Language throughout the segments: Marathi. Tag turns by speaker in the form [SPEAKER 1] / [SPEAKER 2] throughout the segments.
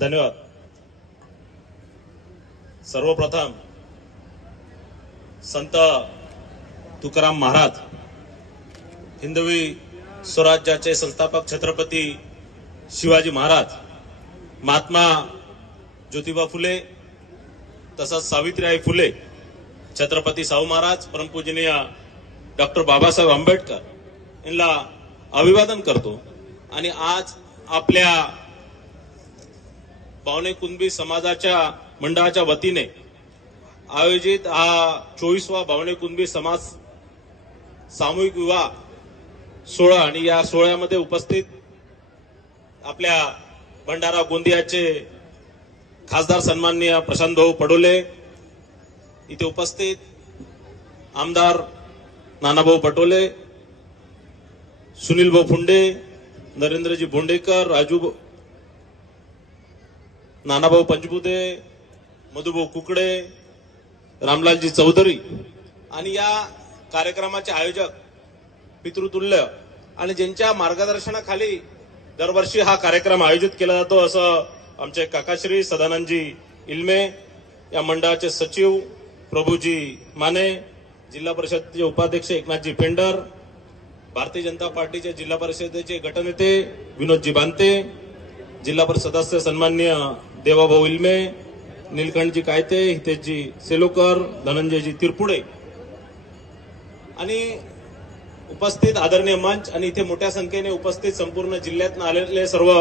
[SPEAKER 1] धन्यवाद. सर्वप्रथम संत तुकाराम महाराज हिंदवी स्वराज्याचे संस्थापक छत्रपती शिवाजी महाराज महात्मा ज्योतिबा फुले तसंच सावित्रीबाई फुले छत्रपती शाहू महाराज परमपूजनीय डॉक्टर बाबासाहेब आंबेडकर यांना अभिवादन करतो. आणि आज आपल्या पावणे कुणबी समाजाच्या मंडळाच्या वतीने आयोजित हा चोवीसवा भावणे कुणबी समाज सामूहिक विवाह सोहळा आणि या सोहळ्यामध्ये उपस्थित आपल्या भंडारा गोंदियाचे खासदार सन्माननीय प्रशांत भाऊ पडोले इथे उपस्थित आमदार नानाभाऊ पटोले सुनील भाऊ फुंडे नरेंद्रजी भोंडेकर राजू नानाभाऊ पंचबुदे मधुभाऊ कुकडे रामलालजी चौधरी आणि या कार्यक्रमाचे आयोजक पितृतुल्य आणि ज्यांच्या मार्गदर्शनाखाली दरवर्षी हा कार्यक्रम आयोजित केला जातो असं आमचे काकाश्री सदानंदजी इल्मे या मंडळाचे सचिव प्रभूजी माने जिल्हा परिषदेचे उपाध्यक्ष एकनाथजी पेंडर भारतीय जनता पार्टीचे जिल्हा परिषदेचे गटनेते विनोदजी बांते जिल्हा परिषद सदस्य सन्मान्य देवाभाऊ इलमे नीलकंठजी कायते हितेशजी सेलोकर धनंजयजी तिरपुडे. आणि उपस्थित आदरणीय मंच आणि इथे मोठ्या संख्येने उपस्थित संपूर्ण जिल्ह्यातून आलेले सर्व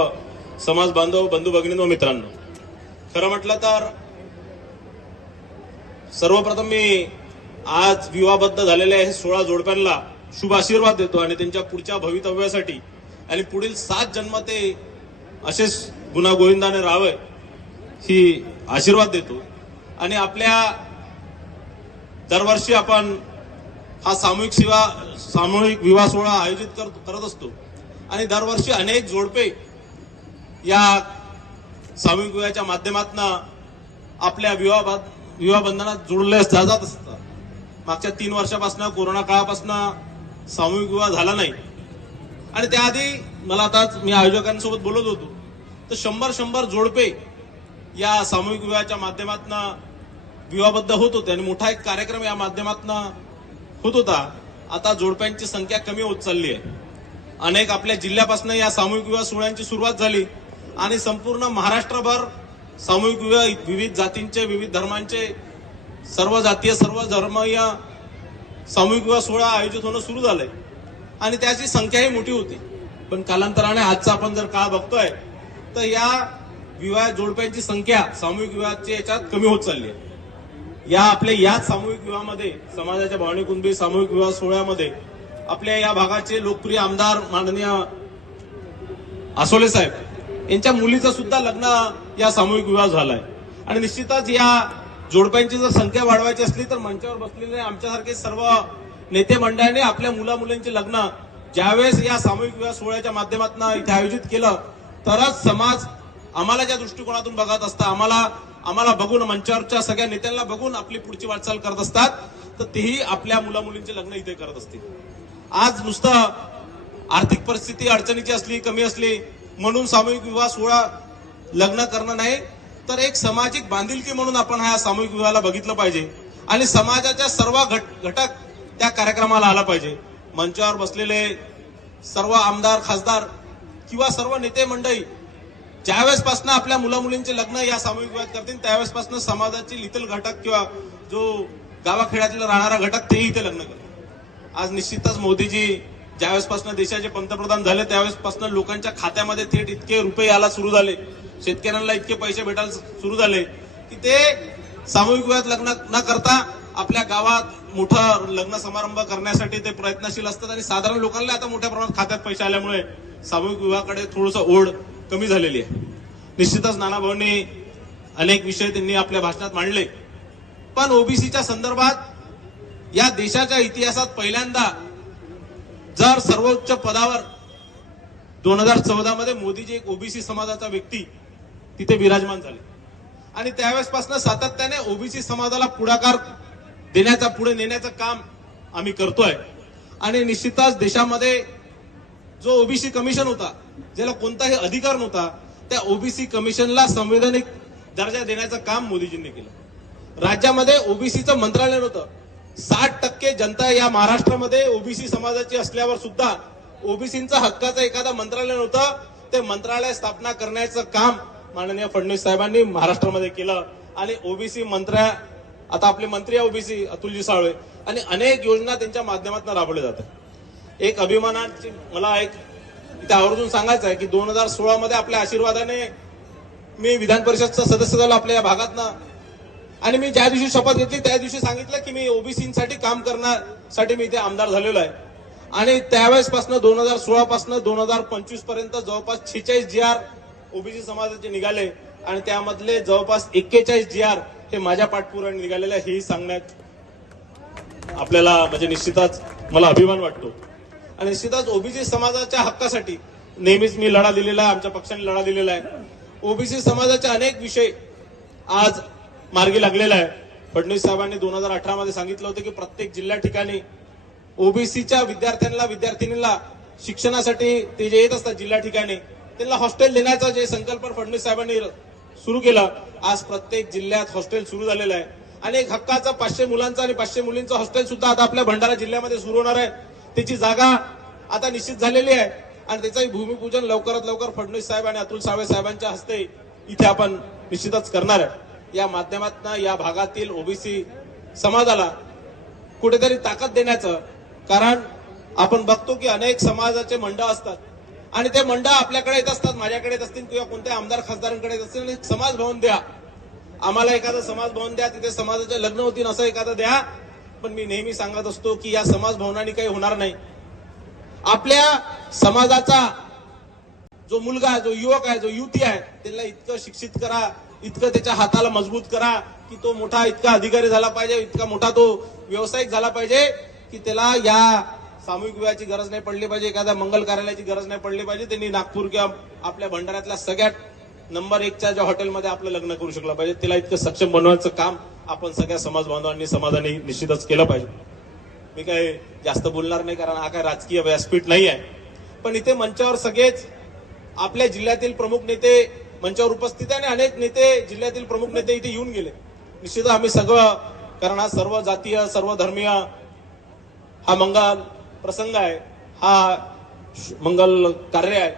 [SPEAKER 1] समाज बांधव बंधू भगिनी व मित्रांनो. खरं म्हटलं तर सर्वप्रथम मी आज विवाहबद्ध झालेल्या हे सोळा जोडप्यांना शुभ आशीर्वाद देतो आणि त्यांच्या पुढच्या भवितव्यासाठी. आणि पुढील सात जन्म ते असेच गुणागोविंदाने राहावे. ही आशीर्वाद देतो. आणि आपल्या दरवर्षी आपण हा सामूहिक सेवा सामूहिक विवाह सोहळा आयोजित कर, करत असतो. आणि दरवर्षी अनेक जोडपे या सामूहिक विवाहाच्या माध्यमातून आपल्या विवाह विवाह बंधनात जोडले जात असतात मागच्या तीन वर्षापासून कोरोना काळापासून सामूहिक विवाह झाला नाही. आणि त्याआधी मला आता मी आयोजकांसोबत बोलत होतो. तर शंभर शंभर जोडपे या सामूहिक विवाहाच्या माध्यमातून विवाहबद्ध होत होते आणि मोठा एक कार्यक्रम या माध्यमातून होत होता. आता जोडप्यांची संख्या कमी होत चालली आहे. अनेक आपल्या जिल्ह्यापासून या सामूहिक विवाह सोहळ्यांची सुरुवात झाली आणि संपूर्ण महाराष्ट्रभर सामूहिक विवाह विविध जातींचे विविध धर्मांचे सर्व जातीय सर्व धर्मीय सामूहिक विवाह सोहळा आयोजित होणं सुरू झालंय. आणि त्याची संख्याही मोठी होती. पण कालांतराने आजचा आपण जर काळ बघतोय तर या विवाह जोडप्यांची संख्या सामूहिक विवाहाच्या याच्यात कमी होत चालली आहे. या आपल्या याच सामूहिक विवाहामध्ये समाजाच्या भावनिक कुंभी सामूहिक विवाह सोहळ्यामध्ये आपल्या या भागाचे लोकप्रिय आमदार माननीय आसोले साहेब यांच्या मुलीचं सुद्धा लग्न या सामूहिक विवाह झालाय. आणि निश्चितच या जोडप्यांची जर संख्या वाढवायची असली तर मंचावर बसलेले आमच्यासारखे सर्व नेते मंडळाने आपल्या मुला मुलींचे लग्न ज्यावेळेस या सामूहिक विवाह सोहळ्याच्या माध्यमातून इथे आयोजित केलं तरच समाज आम्हाला ज्या दृष्टिकोनातून बघत असता आम्हाला आम्हाला बघून मंचावरच्या सगळ्या नेत्यांना बघून आपली पुढची वाटचाल करत असतात तर तेही आपल्या मुला मुलींचे लग्न इथे करत असतील. आज नुसतं आर्थिक परिस्थिती अडचणीची असली कमी असली म्हणून सामूहिक विवाह सोहळा लग्न करणं नाही तर एक सामाजिक बांधिलकी म्हणून आपण ह्या सामूहिक विवाहाला बघितलं पाहिजे. आणि समाजाच्या सर्व घट- घटक त्या कार्यक्रमाला आला पाहिजे. मंचावर बसलेले सर्व आमदार खासदार किंवा सर्व नेते मंडळी ज्यावेळेसपासून आपल्या मुला मुलींचे लग्न या सामूहिक विवाहात करतील त्यावेळेसपासून समाजाचे लिथल घटक किंवा जो गावाखेड्यातील राहणारा घटक तेही इथे लग्न करतील आज निश्चितच मोदीजी ज्यावेळेसपासून देशाचे पंतप्रधान झाले त्यावेळेसपासून लोकांच्या खात्यामध्ये थेट इतके रुपये यायला सुरू झाले. शेतकऱ्यांना इतके पैसे भेटायला सुरू झाले की ते सामूहिक विवाहात लग्न न करता आपल्या गावात मोठा लग्न समारंभ करण्यासाठी ते प्रयत्नशील असतात आणि साधारण लोकांना आता मोठ्या प्रमाणात खात्यात पैसे आल्यामुळे सामूहिक विवाहाकडे थोडस ओढ कमी झालेली आहे. निश्चितच नानाभाऊंनी अनेक विषय त्यांनी आपल्या भाषणात मांडले. पण ओबीसीच्या संदर्भात या देशाच्या इतिहासात पहिल्यांदा जर सर्वोच्च पदावर दोन हजार चौदा मध्ये मोदीजी एक ओबीसी समाजाचा व्यक्ती तिथे विराजमान झाले. आणि त्यावेळेसपासून सातत्याने ओबीसी समाजाला पुढाकार देण्याचा पुढे नेण्याचं काम आम्ही करतोय. आणि निश्चितच देशामध्ये जो ओबीसी कमिशन होता ज्याला कोणताही अधिकार नव्हता त्या ओबीसी कमिशनला संवैधानिक दर्जा देण्याचं काम मोदीजींनी केलं. राज्यामध्ये ओबीसीचं मंत्रालय नव्हतं. साठ टक्के जनता या महाराष्ट्रामध्ये ओबीसी समाजाची असल्यावर सुद्धा ओबीसींचा हक्काचं एखादा मंत्रालय नव्हतं. ते मंत्रालय स्थापना करण्याचं काम माननीय फडणवीस साहेबांनी महाराष्ट्रामध्ये केलं. आणि ओबीसी मंत्र्या आता आपले मंत्री आहे ओबीसी अतुलजी साळवे आणि अनेक योजना त्यांच्या माध्यमातून राबवल्या जातात. एक अभिमानाची मला एक इथे आवर्जून सांगायचं आहे की दोन हजार सोळा मध्ये आपल्या आशीर्वादाने मी विधान परिषदचा सदस्य झालो आपल्या या भागातनं. आणि मी ज्या दिवशी शपथ घेतली त्या दिवशी सांगितलं की मी ओबीसीसाठी काम करण्यासाठी मी इथे आमदार झालेलो आहे. आणि त्यावेळेसपासून दोन हजार सोळा पासून दोन हजार पंचवीसपर्यंत जवळपास छेचाळीस जी आर ओबीसी समाजाचे निघाले. आणि त्यामधले जवळपास एक्केचाळीस जी आर हे माझ्या पाठपुराने निघालेले हे हेही सांगण्यात आपल्याला म्हणजे निश्चितच मला अभिमान वाटतो. आणि निश्चितच ओबीसी समाजाच्या हक्कासाठी नेहमीच मी लढा दिलेला आहे आमच्या पक्षाने लढा दिलेला आहे. ओबीसी समाजाचे अनेक विषय आज मार्गी लागलेला आहे फडणवीस साहेबांनी दोन हजार अठरा मध्ये सांगितलं होतं की प्रत्येक जिल्ह्या ठिकाणी ओबीसीच्या विद्यार्थ्यांना विद्यार्थिनीला शिक्षणासाठी ते जे येत असतात जिल्ह्या ठिकाणी त्यांना हॉस्टेल देण्याचा जे संकल्प फडणवीस साहेबांनी सुरू केलं आज प्रत्येक जिल्ह्यात हॉस्टेल सुरू झालेलं आहे. आणि एक हक्काचा पाचशे मुलांचा आणि पाचशे मुलींचं हॉस्टेल सुद्धा आता आपल्या भंडारा जिल्ह्यामध्ये सुरू होणार आहे. त्याची जागा आता निश्चित झालेली आहे. आणि त्याचंही भूमिपूजन लवकरात लवकर फडणवीस साहेब आणि अतुल सावे साहेबांच्या हस्ते इथे आपण निश्चितच करणार आहे. या माध्यमातून या भागातील ओबीसी समाजाला कुठेतरी ताकद देण्याचं कारण आपण बघतो की अनेक समाजाचे मंडळ असतात. आणि ते मंडळ आपल्याकडे येत असतात माझ्याकडे येत असतील किंवा कोणत्या आमदार खासदारांकडे येत असतील आणि समाज भवन द्या. आम्हाला एखादं समाज भवन द्या तिथे समाजाचे लग्न होतील असं एखादं द्या. पण मी नेहमी सांगत असतो की या समाज भवनाने काही होणार नाही. आपल्या समाजाचा जो मुलगा आहे जो युवक आहे जो युवती आहे त्याला इतकं शिक्षित करा इतकं त्याच्या हाताला मजबूत करा की तो मोठा इतका अधिकारी झाला पाहिजे इतका मोठा तो व्यावसायिक झाला पाहिजे की त्याला या सामूहिक विवाहाची गरज नाही पडली पाहिजे एखाद्या मंगल कार्यालयाची गरज नाही पडली पाहिजे त्यांनी नागपूर किंवा आपल्या भंडाऱ्यातल्या सगळ्यात नंबर एकच्या ज्या हॉटेलमध्ये आपलं लग्न करू शकलं पाहिजे त्याला इतकं सक्षम बनवायचं काम आपण सगळ्या समाज बांधवांनी समाजाने निश्चितच केलं पाहिजे. मी काय जास्त बोलणार नाही कारण हा काय राजकीय व्यासपीठ नाही आहे. पण इथे मंचावर सगळेच आपल्या जिल्ह्यातील प्रमुख नेते मंचावर उपस्थित आहे आणि अनेक नेते जिल्ह्यातील प्रमुख नेते इथे येऊन गेले. निश्चित आम्ही सगळं कारण हा सर्व जातीय सर्व धर्मीय हा मंगल प्रसंग आहे हा मंगल कार्य आहे.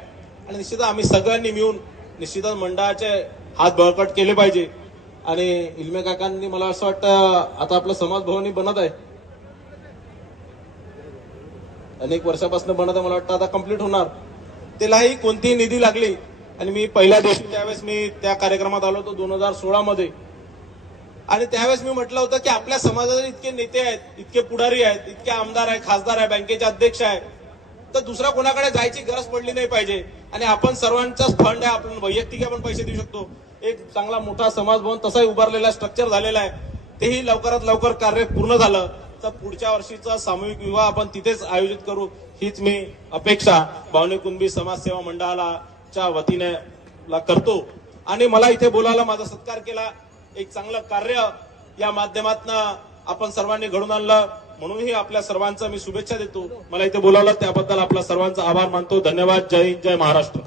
[SPEAKER 1] आणि निश्चित आम्ही सगळ्यांनी मिळून निश्चितच मंडळाचे हात बळकट केले पाहिजे. आणि इल्मे काकांनी मला असं वाटतं आता आपलं समाज भवनही बनत आहे. अनेक वर्षापासून बनत आहे मला वाटतं आता कंप्लीट होणार. त्यालाही कोणतीही निधी लागली. आणि मी पहिल्या दिवशी त्यावेळेस मी त्या कार्यक्रमात आलो होतो दोन हजार सोळामध्ये. आणि त्यावेळेस मी म्हटलं होतं की आपल्या समाजात इतके नेते आहेत इतके पुढारी आहेत इतके आमदार आहे खासदार आहे बँकेचे अध्यक्ष आहे तर दुसरा कोणाकडे जायची गरज पडली नाही पाहिजे. आणि आपण सर्वांचाच फंड आहे आपण वैयक्तिक आपण पैसे देऊ शकतो. एक चांगला मोठा समाज भवन तसाही उभारलेला स्ट्रक्चर झालेला आहे. तेही लवकरात लवकर कार्य पूर्ण झालं तर पुढच्या वर्षीचा सामूहिक विवाह आपण तिथेच आयोजित करू हीच मी अपेक्षा भावने कुंभी समाजसेवा मंडळाच्या वतीने करतो. आणि मला इथे बोलायला माझा सत्कार केला. एक चांगलं कार्य या माध्यमातून आपण सर्वांनी घडून आणलं. म्हणूनही आपल्या सर्वांचा मी शुभेच्छा देतो. मला इथे बोलावलं त्याबद्दल आपला सर्वांचा आभार मानतो. धन्यवाद. जय हिंद जय महाराष्ट्र.